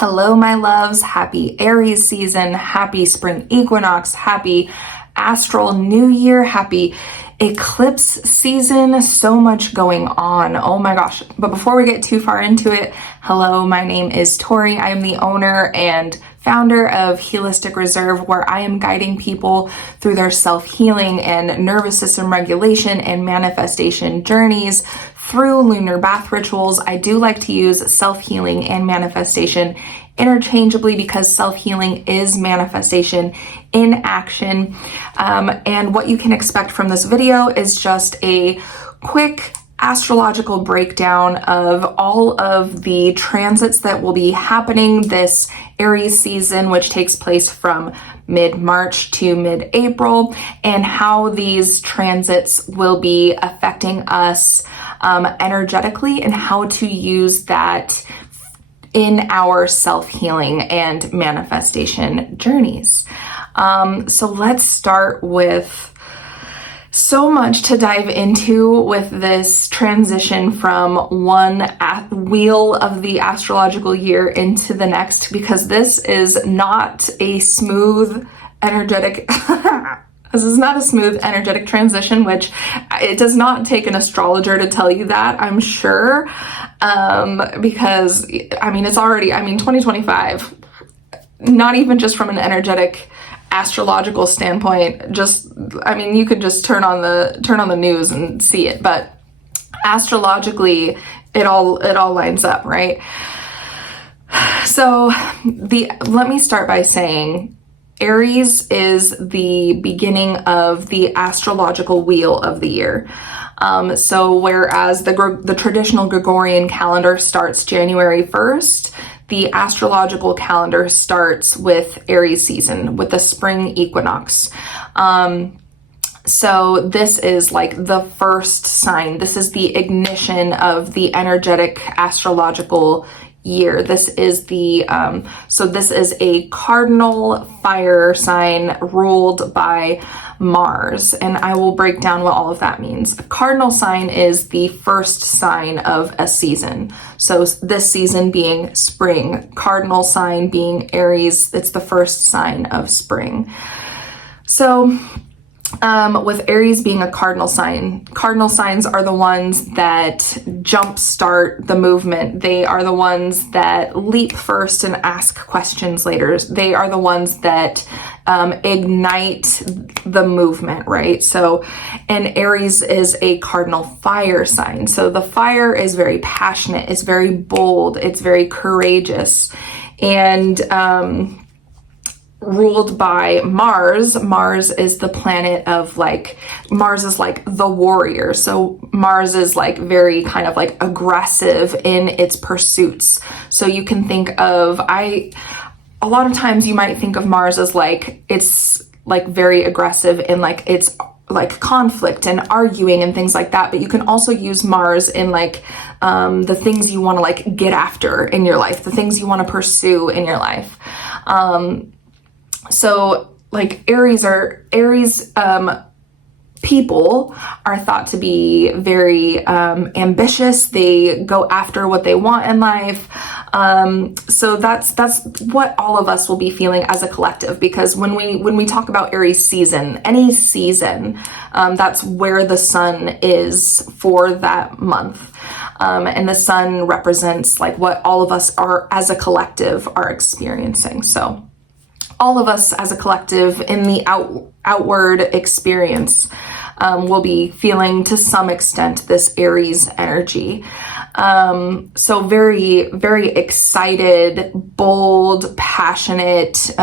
Hello, my loves. Happy Aries season. Happy Spring Equinox. Happy Astral New Year. Happy Eclipse season. So much going on. Oh my gosh. But before we get too far into it, hello, my name is Tori. I am the owner and founder of Holistic Reserve, where I am guiding people through their self-healing and nervous system regulation and manifestation journeys through lunar bath rituals. I do like to use self-healing and manifestation interchangeably because self-healing is manifestation in action. And what you can expect from this video is just a quick astrological breakdown of all of the transits that will be happening this Aries season, which takes place from mid-March to mid-April, and how these transits will be affecting us energetically and how to use that in our self-healing and manifestation journeys. So let's start with so much to dive into with this transition from one wheel of the astrological year into the next, because this is not a smooth energetic this is not a smooth energetic transition, which it does not take an astrologer to tell you that, I'm sure, because it's already 2025, not even just from an energetic astrological standpoint, you could just turn on the news and see it, but astrologically it all lines up, right? So let me start by saying Aries is the beginning of the astrological wheel of the year. So whereas the traditional Gregorian calendar starts January 1st, the astrological calendar starts with Aries season, with the Spring Equinox. So this is like the first sign. This is the ignition of the energetic astrological year. This is this is a cardinal fire sign ruled by Mars, and I will break down what all of that means. A cardinal sign is the first sign of a season. So this season being spring, cardinal sign being Aries, it's the first sign of spring. So with Aries being a cardinal signs are the ones that jumpstart the movement. They are the ones that leap first and ask questions later. They are the ones that ignite the movement, right? So, and Aries is a cardinal fire sign. So the fire is very passionate, it's very bold, it's very courageous, and ruled by Mars. Mars is the planet of Mars is like the warrior. So Mars is very kind of aggressive in its pursuits. So you can think of, a lot of times you might think of Mars as it's very aggressive in it's conflict and arguing and things like that. But you can also use Mars in the things you want to get after in your life, the things you want to pursue in your life. So Aries people are thought to be very ambitious. They go after what they want in life. So that's what all of us will be feeling as a collective, because when we talk about Aries season, any season, that's where the sun is for that month. And the sun represents what all of us are as a collective are experiencing. So all of us as a collective in the outward experience will be feeling to some extent this Aries energy. So very, very excited, bold, passionate,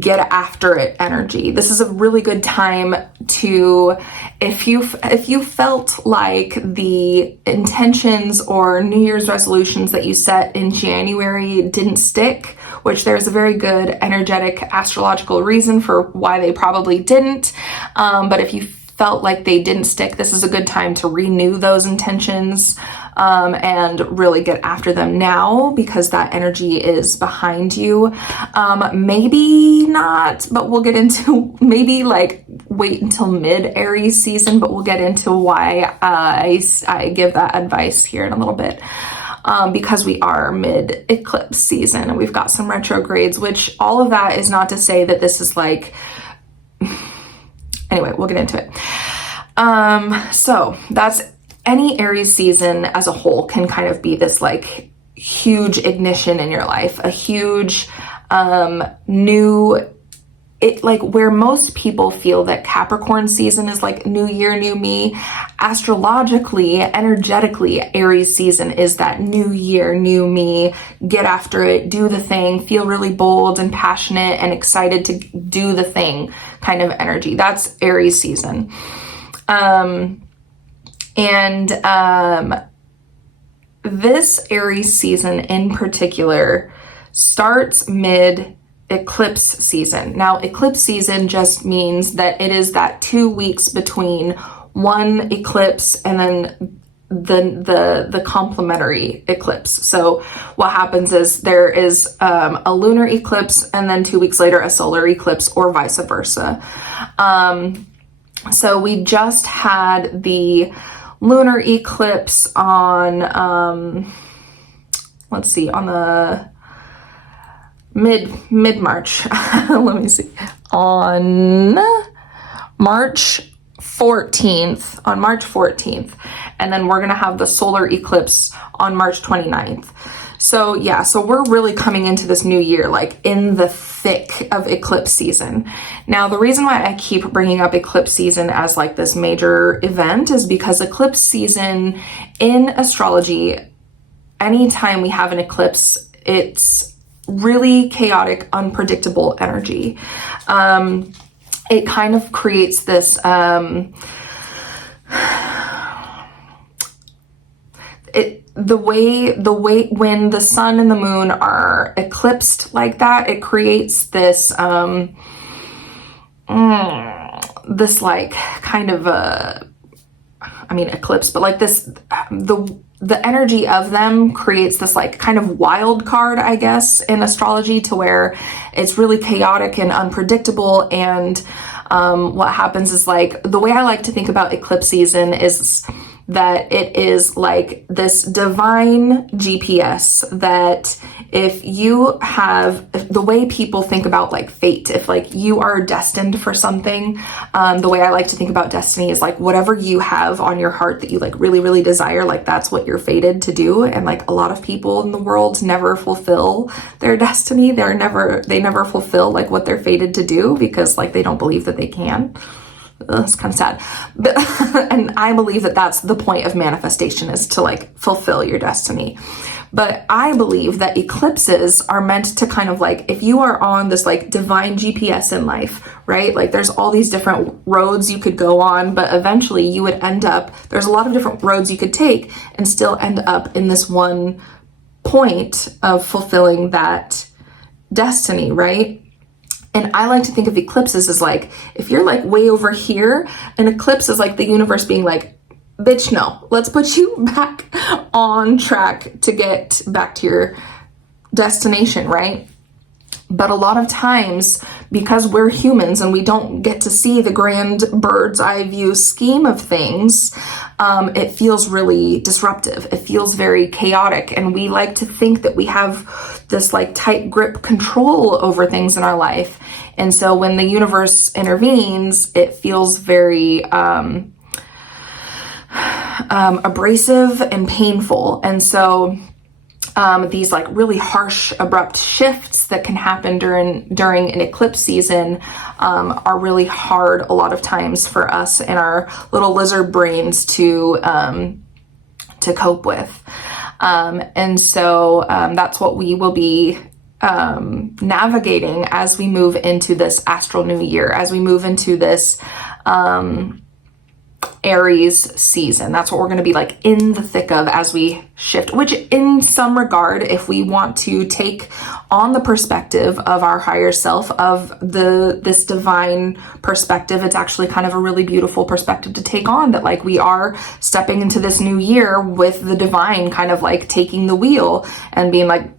get after it energy. This is a really good time to, if you felt like the intentions or New Year's resolutions that you set in January didn't stick, which there's a very good energetic astrological reason for why they probably didn't. But if you felt like they didn't stick, this is a good time to renew those intentions and really get after them now, because that energy is behind you. Maybe not, but we'll get into, maybe wait until mid-Aries season, but we'll get into why I give that advice here in a little bit. because we are mid-eclipse season and we've got some retrogrades, which all of that is not to say that this is like, anyway, we'll get into it. So that's any Aries season as a whole can kind of be this like huge ignition in your life, a huge like where most people feel that Capricorn season is like new year, new me. Astrologically, energetically, Aries season is that new year, new me, get after it, do the thing, feel really bold and passionate and excited to do the thing kind of energy. That's Aries season. This Aries season in particular starts mid-eclipse season. Now, eclipse season just means that it is that 2 weeks between one eclipse and then the complementary eclipse. So what happens is there is a lunar eclipse and then 2 weeks later a solar eclipse, or vice versa. So we just had the lunar eclipse on, let's see, on the mid-March, let me see, on March 14th, and then we're gonna have the solar eclipse on March 29th. So yeah, so we're really coming into this new year like in the thick of eclipse season. Now, the reason why I keep bringing up eclipse season as like this major event is because eclipse season in astrology, anytime we have an eclipse, it's really chaotic, unpredictable energy. It kind of creates this, the way when the sun and the moon are eclipsed like that, it creates this, this like kind of eclipse, but like this, the energy of them creates this like kind of wild card, I guess, in astrology, to where it's really chaotic and unpredictable. And what happens is, like, the way I like to think about eclipse season is that it is like this divine GPS, that if you have the way people think about like fate, if like you are destined for something, the way I like to think about destiny is like whatever you have on your heart that you like really, really desire, like that's what you're fated to do. And like a lot of people in the world never fulfill their destiny. They never fulfill like what they're fated to do because like they don't believe that they can. It's kind of sad, but and I believe that that's the point of manifestation, is to like fulfill your destiny. But I believe that eclipses are meant to kind of like, if you are on this like divine GPS in life, right? Like there's all these different roads you could go on, but eventually you would end up, there's a lot of different roads you could take and still end up in this one point of fulfilling that destiny, right? And I like to think of eclipses as like, if you're like way over here, an eclipse is like the universe being like, bitch, no, let's put you back on track to get back to your destination, right? But a lot of times, because we're humans and we don't get to see the grand bird's eye view scheme of things, it feels really disruptive. It feels very chaotic. And we like to think that we have this like tight grip control over things in our life. And so when the universe intervenes, it feels very abrasive and painful. And so these like really harsh, abrupt shifts that can happen during an eclipse season are really hard a lot of times for us and our little lizard brains to cope with. And so that's what we will be navigating as we move into this astral new year, as we move into this Aries season. That's what we're going to be like in the thick of as we shift, which in some regard, if we want to take on the perspective of our higher self, of this divine perspective, it's actually kind of a really beautiful perspective to take on, that like we are stepping into this new year with the divine kind of like taking the wheel and being like,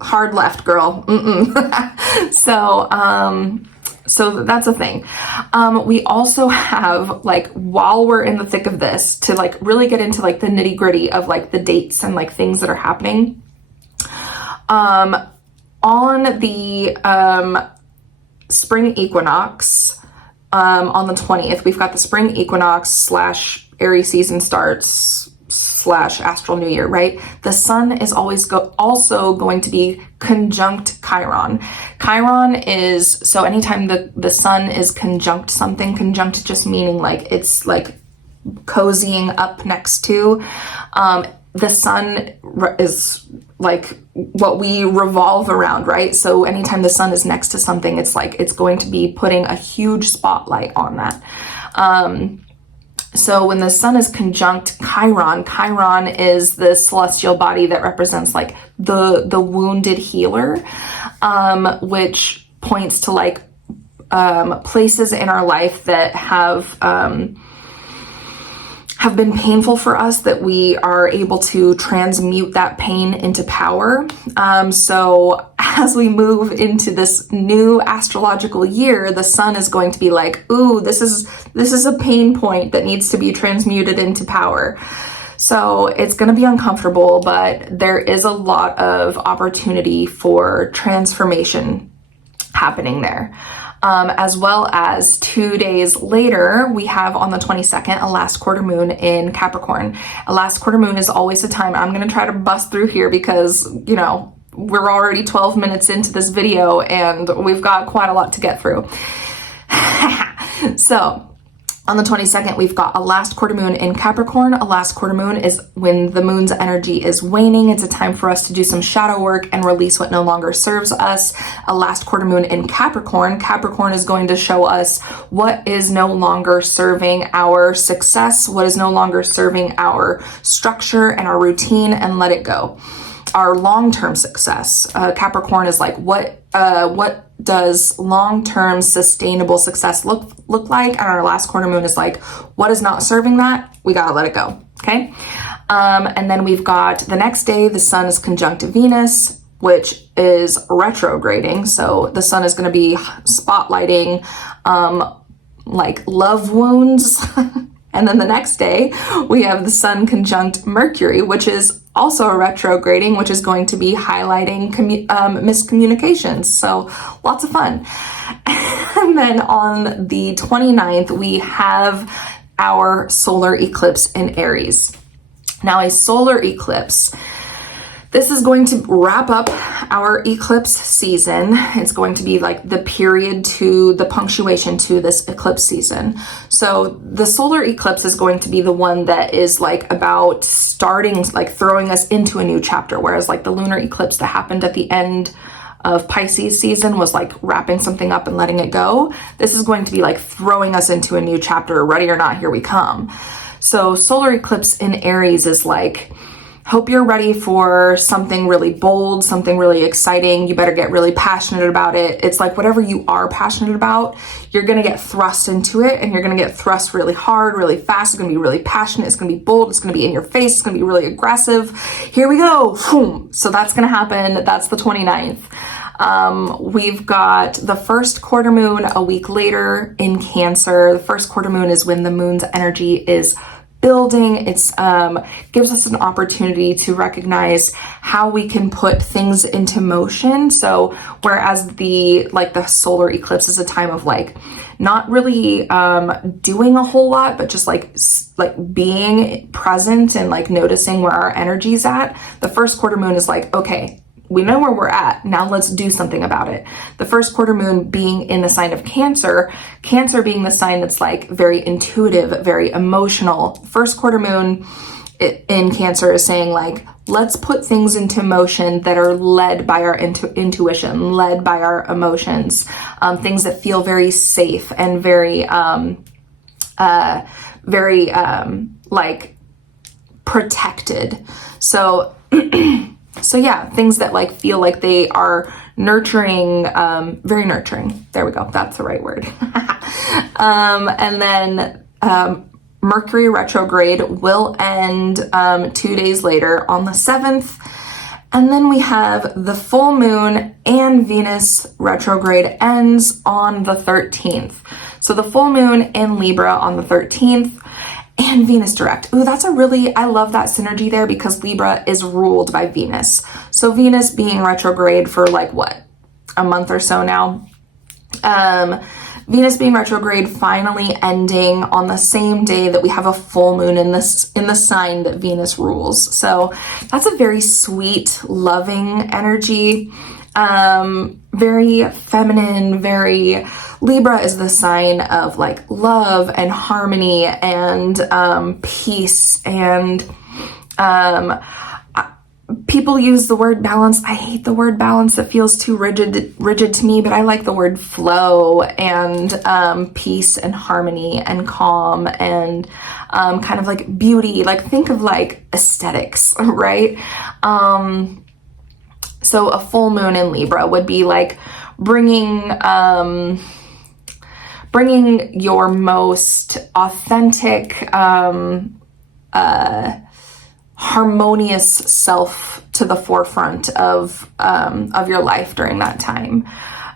hard left, girl. So, So that's a thing. We also have, like, while we're in the thick of this, to like really get into like the nitty gritty of like the dates and like things that are happening. On the Spring Equinox, on the 20th, we've got the Spring Equinox / Aries season starts / Astral New Year, right? The sun is always also going to be conjunct Chiron. Chiron is, so anytime the sun is conjunct something, conjunct just meaning like it's like cozying up next to, the sun is like what we revolve around, right? So anytime the sun is next to something, it's like it's going to be putting a huge spotlight on that. So when the sun is conjunct Chiron, Chiron is the celestial body that represents like the wounded healer, which points to like places in our life that have been painful for us, that we are able to transmute that pain into power. So as we move into this new astrological year, the sun is going to be like, ooh, this is a pain point that needs to be transmuted into power. So it's going to be uncomfortable, but there is a lot of opportunity for transformation happening there. As well as 2 days later, we have on the 22nd, a last quarter moon in Capricorn. A last quarter moon is always a time, I'm going to try to bust through here because, you know, we're already 12 minutes into this video and we've got quite a lot to get through. So on the 22nd, we've got a last quarter moon in Capricorn. A last quarter moon is when the moon's energy is waning. It's a time for us to do some shadow work and release what no longer serves us. A last quarter moon in Capricorn. Capricorn is going to show us what is no longer serving our success, what is no longer serving our structure and our routine, and let it go. Our long-term success. Capricorn is like, what does long-term sustainable success look like? And our last quarter moon is like, what is not serving that? We gotta let it go, okay? And then we've got the next day, the sun is conjunct Venus, which is retrograding. So the sun is gonna be spotlighting like love wounds. And then the next day, we have the sun conjunct Mercury, which is also a retrograding, which is going to be highlighting miscommunications. So lots of fun. And then on the 29th, we have our solar eclipse in Aries. Now, a solar eclipse, this is going to wrap up our eclipse season. It's going to be like the period to the punctuation to this eclipse season. So the solar eclipse is going to be the one that is like about starting, like throwing us into a new chapter. Whereas like the lunar eclipse that happened at the end of Pisces season was like wrapping something up and letting it go. This is going to be like throwing us into a new chapter. Ready or not, here we come. So solar eclipse in Aries is like, hope you're ready for something really bold, something really exciting. You better get really passionate about it. It's like whatever you are passionate about, you're going to get thrust into it, and you're going to get thrust really hard, really fast. It's going to be really passionate. It's going to be bold. It's going to be in your face. It's going to be really aggressive. Here we go. So that's going to happen. That's the 29th. We've got the first quarter moon a week later in Cancer. The first quarter moon is when the moon's energy is building. It's gives us an opportunity to recognize how we can put things into motion. So whereas the solar eclipse is a time of like not really doing a whole lot, but just like being present and like noticing where our energy's at, the first quarter moon is like, okay, we know where we're at. Now let's do something about it. The first quarter moon being in the sign of Cancer, Cancer being the sign that's like very intuitive, very emotional. First quarter moon in Cancer is saying like, let's put things into motion that are led by our intuition, led by our emotions, things that feel very safe and very like protected. So So yeah, things that like feel like they are nurturing, very nurturing. There we go. That's the right word. And then Mercury retrograde will end 2 days later on the 7th. And then we have the full moon and Venus retrograde ends on the 13th. So the full moon in Libra on the 13th and Venus direct. Ooh, that's I love that synergy there because Libra is ruled by Venus. So Venus being retrograde for like what, a month or so now. Venus being retrograde finally ending on the same day that we have a full moon in the sign that Venus rules. So that's a very sweet, loving energy. Very feminine, Libra is the sign of like love and harmony and peace and people use the word balance. I hate the word balance. It feels too rigid to me, but I like the word flow and peace and harmony and calm and kind of like beauty. Like think of like aesthetics, right? So a full moon in Libra would be like bringing your most authentic, harmonious self to the forefront of your life during that time.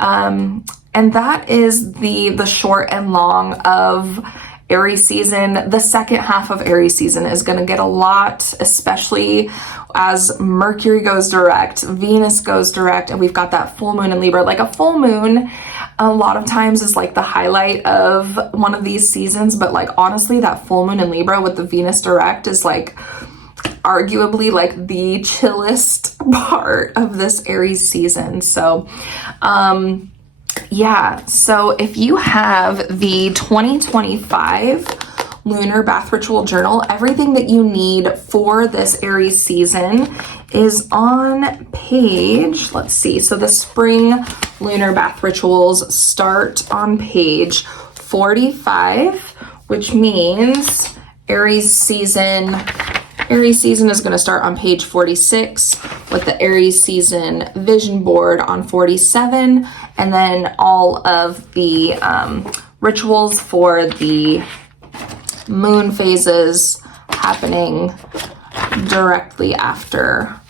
And that is the short and long of Aries season. The second half of Aries season is going to get a lot, especially as Mercury goes direct, Venus goes direct, and we've got that full moon in Libra. Like a full moon a lot of times is like the highlight of one of these seasons, but like honestly, that full moon in Libra with the Venus direct is like arguably like the chillest part of this Aries season. So yeah, so if you have the 2025 Lunar Bath Ritual Journal, everything that you need for this Aries season is on page, let's see, so the Spring Lunar Bath Rituals start on page 45, which means Aries season is going to start on page 46 with the Aries season vision board on 47, and then all of the rituals for the moon phases happening directly after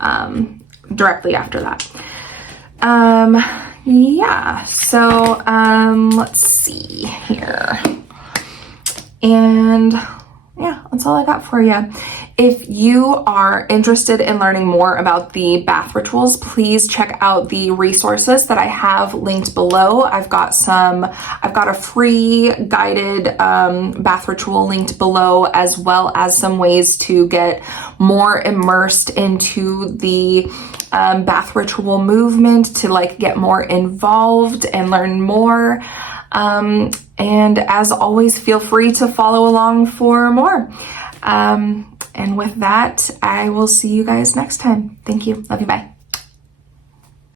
that. Yeah, so let's see here. And yeah, that's all I got for you. If you are interested in learning more about the bath rituals, please check out the resources that I have linked below. I've got a free guided bath ritual linked below, as well as some ways to get more immersed into the bath ritual movement, to like get more involved and learn more. And as always, feel free to follow along for more. And with that, I will see you guys next time. Thank you. Love you. Bye.